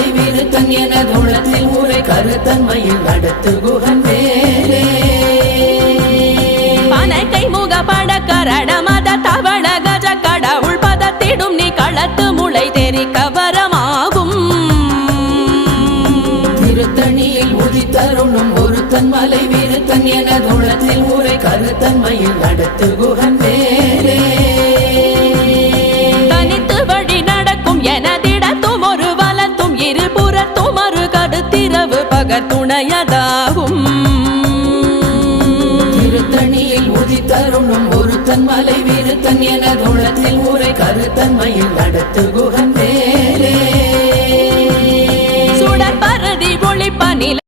மலை விருத்தன் எனதுளத்தில் ஊரை கருத்தன்மையில் நடத்து குகன் வேலே பனைக்கை முக பட கரட மத தவள கஜ கடவுள் பதத்திடும் நீ களத்து முளை தெரிக்க வரமாகும் திருத்தணியில் உதித்தருளும் ஒருத்தன் மலை விருத்தன் எனதுளத்தில் ஊரை கருத்தன்மையில் நடத்து குகன் வேலே தனித்து வழி நடக்கும் எனதிடத்தும் ஒரு வலத்தும் இருபுறத்தும் மறு கருத்திரவு பகர் துணையதாகும் திருத்தணியில் உதித்தருளும் ஒருத்தன் மலை விருத்தன் எனதுளத்தில் ஊரை கருத்தன்மையில் நடத்து குகன் வேலே சுடற்பரதி ஒளிப்ப நில